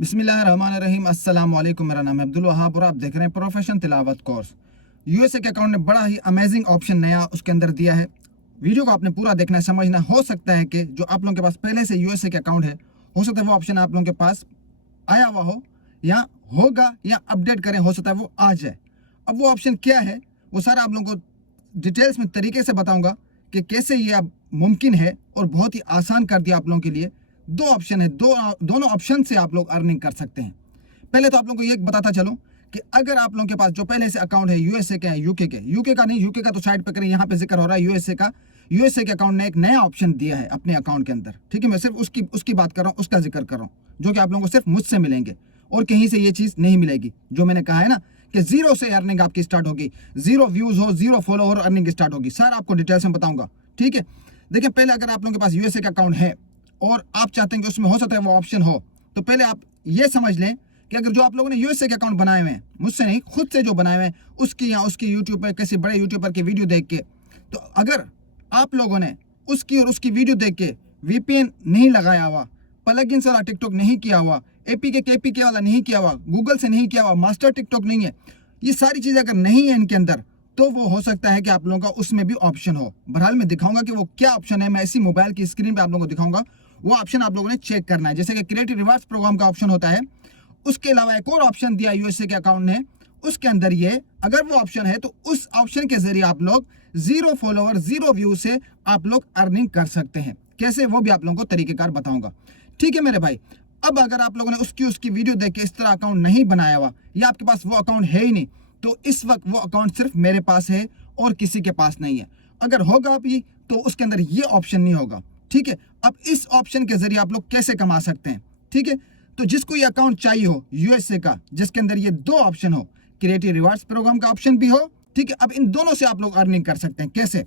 बिस्मिल्लाहिर्रहमानिर्रहीम। अस्सलाम वालेकुम। मेरा नाम है अब्दुल वहाब और आप देख रहे हैं प्रोफेशन तिलावत कोर्स। यूएसए के अकाउंट ने बड़ा ही अमेजिंग ऑप्शन नया उसके अंदर दिया है। वीडियो को आपने पूरा देखना है, समझना। हो सकता है कि जो आप लोगों के पास पहले से यूएसए के अकाउंट है, हो सकता है वो ऑप्शन आप लोगों के पास आया हुआ हो या होगा या अपडेट करें, हो सकता है वो आ जाए। अब वो ऑप्शन क्या है वो सारा आप लोगों को डिटेल्स में तरीके से बताऊंगा कि कैसे ये अब मुमकिन है और बहुत ही आसान कर दिया आप लोगों के लिए। दो ऑप्शन है, दोनों ऑप्शन से आप लोग अर्निंग कर सकते हैं। पहले तो आप लोगों को ये बताता चलूं कि अगर आप लोगों के पास जो पहले से अकाउंट है यूएसए के, यूके का नहीं, यूके का तो साइड पे करें, यहाँ पे जिक्र हो रहा है यूएसए का। यूएसए के अकाउंट ने एक नया ऑप्शन दिया है अपने अकाउंट के अंदर, ठीक है। मैं सिर्फ उसकी बात कर रहा हूँ, उसका जिक्र कर रहा हूँ, जो कि आप लोगों को सिर्फ मुझसे मिलेंगे और कहीं से ये चीज़ नहीं मिलेगी। जो मैंने कहा है ना कि जीरो से अर्निंग आपकी स्टार्ट होगी, जीरो व्यूज हो, जीरो फॉलोवर, अर्निंग स्टार्ट होगी। सारा आपको डिटेल्स में बताऊंगा, ठीक है। देखिए, पहले अगर आप लोगों के पास यूएसए का अकाउंट है और आप चाहते हैं कि उसमें हो सकता है वो ऑप्शन हो, तो पहले आप ये समझ लें कि अगर जो आप लोगों ने यूएसए के अकाउंट बनाए हुए हैं, मुझसे नहीं खुद से जो बनाए हुए हैं, उसकी या उसकी यूट्यूब पर किसी बड़े यूट्यूबर की वीडियो देख के, तो अगर आप लोगों ने उसकी और उसकी वीडियो देख के वीपीएन नहीं लगाया हुआ, प्लगइन्स वाला टिकटॉक नहीं किया हुआ, एपीके केपीके वाला नहीं किया हुआ, गूगल से नहीं किया हुआ, मास्टर टिकटॉक नहीं है, ये सारी चीज़ें अगर नहीं है इनके अंदर, तो वो हो सकता है कि आप लोगों का उसमें भी ऑप्शन हो। बहरहाल मैं दिखाऊंगा कि वो क्या ऑप्शन है। मैं इसी मोबाइल की स्क्रीन पे आप लोगों को दिखाऊंगा। वो ऑप्शन आप लोगों ने चेक करना है। जैसे कि क्रिएटिव रिवार्ड्स प्रोग्राम का ऑप्शन होता है, उसके अलावा एक और ऑप्शन दिया यूएसए के अकाउंट ने, उसके अंदर ये अगर वो ऑप्शन है तो उस ऑप्शन के जरिए आप लोग जीरो फॉलोवर, जीरो व्यू से आप लोग अर्निंग कर सकते हैं। कैसे, वो भी आप लोगों को तरीकेकार बताऊंगा, ठीक है मेरे भाई। अब अगर आप लोगों ने उसकी वीडियो देख के इस तरह अकाउंट नहीं बनाया हुआ या आपके पास वो अकाउंट है ही नहीं, तो इस वक्त वो अकाउंट सिर्फ मेरे पास है और किसी के पास नहीं है। अगर होगा भी तो उसके अंदर ये ऑप्शन नहीं होगा, ठीक है। अब इस ऑप्शन के जरिए आप लोग कैसे कमा सकते हैं, ठीक है। तो जिसको ये अकाउंट चाहिए हो यूएसए का, जिसके अंदर ये दो ऑप्शन हो, क्रिएटिव रिवार्ड्स प्रोग्राम का ऑप्शन भी हो, ठीक है। अब इन दोनों से आप लोग अर्निंग कर सकते हैं। कैसे,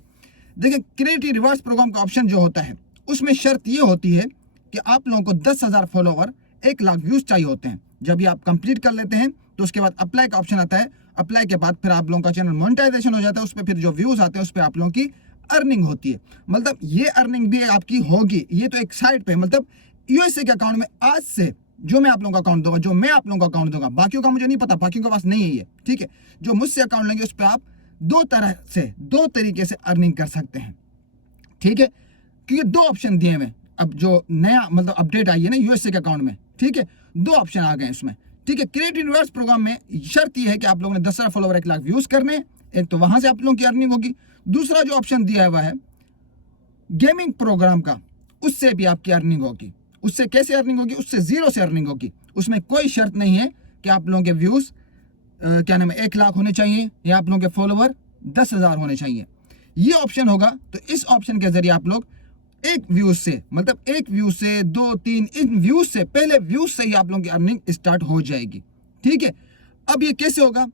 देखिए, क्रिएटिव रिवार्ड्स प्रोग्राम का ऑप्शन जो होता है उसमें शर्त ये होती है कि आप लोगों को 10,000 फॉलोवर, 1 लाख व्यूज चाहिए होते हैं। जब ये आप कंप्लीट कर लेते हैं तो उसके बाद अप्लाई का ऑप्शन आता है। अप्लाई के बाद फिर आप लोगों का चैनल मोनेटाइजेशन हो जाता है, उस पर फिर जो व्यूज आते हैं उस पर आप लोगों की अर्निंग होती है। मतलब ये अर्निंग भी आपकी होगी, ये तो एक साइड पे, मतलब यूएसए के अकाउंट में आज से जो मैं आप लोगों का अकाउंट दूंगा, जो मैं आप लोगों का अकाउंट दूंगा, बाकियों का मुझे नहीं पता, बाकियों के पास नहीं है ये, ठीक है। जो मुझसे अकाउंट लेंगे उस पर आप दो तरीके से अर्निंग कर सकते हैं, ठीक है। क्योंकि दो ऑप्शन दिए हुए, अब जो नया मतलब अपडेट आई है ना यूएसए के अकाउंट में, ठीक है, दो ऑप्शन आ गए इसमें, ठीक है। क्रिएटिव रिवार्ड्स प्रोग्राम में शर्त यह है कि आप लोगों ने 10,000 फॉलोवर, 1 लाख व्यूज करने, एक तो वहां से आप लोगों की अर्निंग होगी। दूसरा जो ऑप्शन दिया हुआ है गेमिंग प्रोग्राम का, उससे भी आपकी अर्निंग होगी। उससे कैसे अर्निंग होगी? उससे जीरो से अर्निंग होगी। उसमें कोई शर्त नहीं है कि आप लोगों के व्यूज क्या नाम है 1 लाख होने चाहिए या आप लोगों के फॉलोवर 10,000 होने चाहिए। ये ऑप्शन होगा तो इस ऑप्शन के जरिए आप लोग एक व्यूज से, मतलब एक व्यू से, 2-3 इन व्यूज से, पहले व्यूज से ही आप लोगों की अर्निंग स्टार्ट हो जाएगी, ठीक है। अब ये कैसे होगा?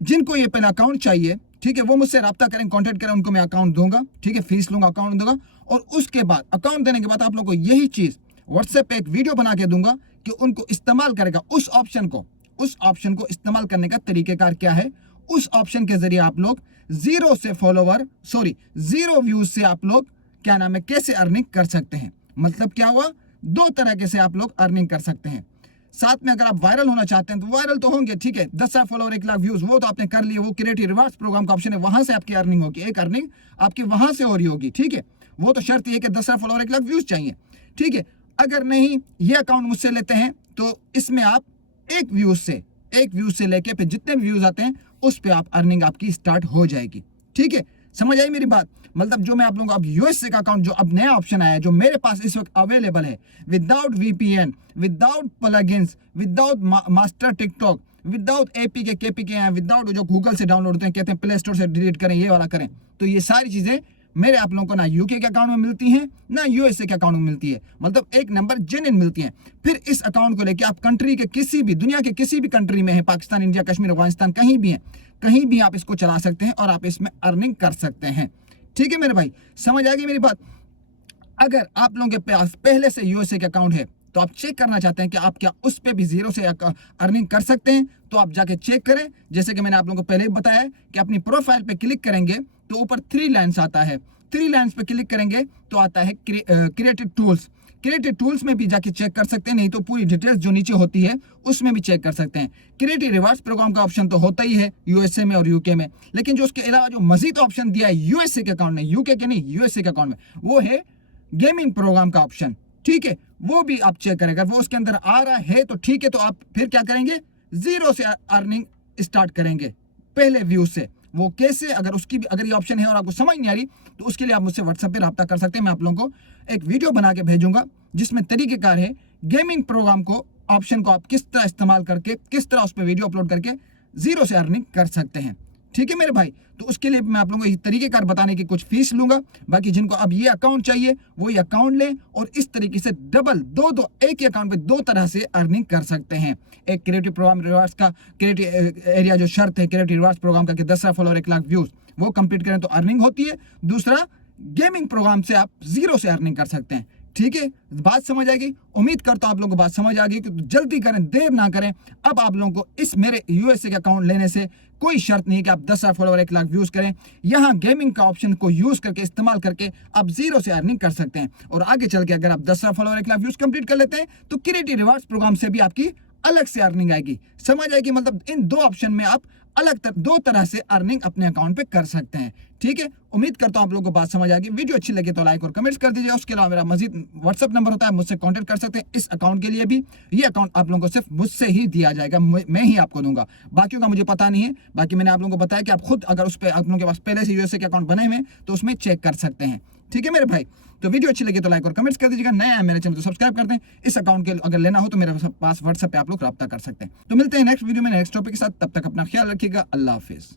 जिनको ये पहला अकाउंट चाहिए, ठीक है, वो मुझसे रब्ता करें, कांटेक्ट करें, उनको मैं अकाउंट दूंगा, ठीक है, फीस लूंगा, अकाउंट दूंगा। और उसके बाद अकाउंट देने के बाद आप लोगों को यही चीज व्हाट्सएप पे एक वीडियो बना के दूंगा कि उनको इस्तेमाल करेगा उस ऑप्शन को इस्तेमाल करने का तरीकेकार क्या है। उस ऑप्शन के जरिए आप लोग जीरो व्यूज से आप लोग क्या नाम है कैसे अर्निंग कर सकते हैं। मतलब क्या हुआ, दो तरह से आप लोग अर्निंग कर सकते हैं। साथ में अगर आप वायरल होना चाहते हैं तो वायरल तो होंगे, ठीक है, 10,000 फॉलोवर, 1 लाख व्यूज, वो तो आपने कर लिए, वो क्रिएटिव रिवार्ड्स प्रोग्राम का ऑप्शन है, वहां से आपकी अर्निंग होगी, एक अर्निंग आपकी वहां से हो रही होगी, ठीक है। वो तो शर्त ये है कि 10,000 फॉलोवर, 1 लाख व्यूज चाहिए, ठीक है। अगर नहीं ये अकाउंट मुझसे लेते हैं तो इसमें आप एक व्यूज से लेके फिर जितने व्यूज आते हैं उस पर आप अर्निंग आपकी स्टार्ट हो जाएगी, ठीक है। समझ आई मेरी बात? मतलब जो मैं आप लोगों को अब यूएसए का अकाउंट, जो अब नया ऑप्शन आया है, जो मेरे पास इस वक्त अवेलेबल है, without VPN, without plugins, without master TikTok, without APK KPK, without जो गूगल से डाउनलोड होते हैं, कहते हैं प्ले स्टोर से डिलीट करें, ये वाला करें, तो ये सारी चीजें मेरे आप लोगों को ना यूके के अकाउंट में मिलती हैं ना यूएसए के अकाउंट में मिलती है। मतलब एक नंबर जेन्युइन मिलती हैं। फिर इस अकाउंट को लेके आप कंट्री के किसी भी, दुनिया के किसी भी कंट्री में है, पाकिस्तान, इंडिया, कश्मीर, अफगानिस्तान, कहीं भी है, कहीं भी आप इसको चला सकते हैं और आप इसमें अर्निंग कर सकते हैं, ठीक है मेरे भाई। समझ आ गई मेरी बात? अगर आप लोगों के पास पहले से यूएसए के अकाउंट है तो आप चेक करना चाहते हैं कि आप क्या उस पे भी जीरो से अर्निंग कर सकते हैं, तो आप जाके चेक करें। जैसे कि मैंने आप लोगों को पहले ही बताया कि अपनी प्रोफाइल पे क्लिक करेंगे तो ऊपर 3 लाइन्स आता है, 3 लाइन्स पे क्लिक करेंगे तो आता है क्रिएटिव टूल्स। क्रिएटिव टूल्स में भी जाके चेक कर सकते हैं, नहीं तो पूरी डिटेल्स जो नीचे होती है उसमें भी चेक कर सकते हैं। क्रिएटिव रिवार्ड्स प्रोग्राम का ऑप्शन तो होता ही है यूएसए में और यूके में, लेकिन जो उसके अलावा जो मजीद ऑप्शन दिया है यूएसए के अकाउंट में, यूके के नहीं, यूएसए के अकाउंट में, वो है गेमिंग प्रोग्राम का ऑप्शन। ठीक है, वो भी आप चेक करें। अगर वो उसके अंदर आ रहा है तो ठीक है, तो आप फिर क्या करेंगे, 0 से अर्निंग स्टार्ट करेंगे पहले व्यू से। वो कैसे, अगर उसकी भी अगर ये ऑप्शन है और आपको समझ नहीं आ रही तो उसके लिए आप मुझसे व्हाट्सएप पे रब्ता कर सकते हैं। मैं आप लोगों को एक वीडियो बना के भेजूंगा जिसमें तरीकेकार है गेमिंग प्रोग्राम को, ऑप्शन को आप किस तरह इस्तेमाल करके, किस तरह उस पर वीडियो अपलोड करके 0 से अर्निंग कर सकते हैं। ठीक है मेरे भाई, तो उसके लिए मैं आप लोगों को ये तरीकेकार बताने की कुछ फीस लूंगा। बाकी जिनको अब ये अकाउंट चाहिए वो ये अकाउंट लें और इस तरीके से डबल दो एक ही अकाउंट पे 2 तरह से अर्निंग कर सकते हैं। एक क्रिएटिव प्रोग्राम रिवार्ड्स का क्रिएटिव एरिया जो शर्त है क्रिएटिव रिवार्ड्स प्रोग्राम का कि 10 फॉलोअर 1 लाख व्यूज वो कंप्लीट करें तो अर्निंग होती है। दूसरा गेमिंग प्रोग्राम से आप 0 से अर्निंग कर सकते हैं। ठीक है, बात समझ आएगी, उम्मीद करता हूं आप लोगों को बात समझ आ गई। कि जल्दी करें, देर ना करें। अब आप लोगों को इस मेरे यूएसए के अकाउंट लेने से कोई शर्त नहीं कि आप 10,000 फॉलोअर 1 लाख व्यूज करें। यहाँ गेमिंग का ऑप्शन को यूज करके, इस्तेमाल करके आप 0 से अर्निंग कर सकते हैं। और आगे चल के अगर आप 10,000 फॉलोअर 1 लाख व्यूज कंप्लीट कर लेते हैं तो क्रिएटिव रिवार्ड्स प्रोग्राम से भी आपकी अलग से अर्निंग आएगी। समझ आएगी, मतलब इन 2 ऑप्शन में आप अलग 2 तरह से अर्निंग अपने अकाउंट पे कर सकते हैं। ठीक है, उम्मीद करता हूं आप लोगों को बात समझ आ गई। वीडियो अच्छी लगे तो लाइक और कमेंट्स कर दीजिए। उसके अलावा मेरा मजीद व्हाट्सएप नंबर होता है, मुझसे कांटेक्ट कर सकते हैं। इस अकाउंट के लिए भी, ये अकाउंट आप लोगों को सिर्फ मुझसे ही दिया जाएगा, मैं ही आपको दूंगा, बाकियों का मुझे पता नहीं है। बाकी मैंने आप लोगों को बताया कि आप खुद अगर उस पर आप लोगों के पास पहले से यूएसए के अकाउंट बने हुए तो उसमें चेक कर सकते हैं। ठीक है मेरे भाई, तो वीडियो अच्छी लगी तो लाइक और कमेंट्स कर दीजिएगा। नया है मेरे चैनल तो सब्सक्राइब कर दें। इस अकाउंट के अगर लेना हो तो मेरे पास व्हाट्सएप पे आप लोग रब्ता कर सकते हैं। तो मिलते हैं नेक्स्ट वीडियो में नेक्स्ट टॉपिक के साथ, तब तक अपना ख्याल रखिएगा। अल्लाह हाफिज।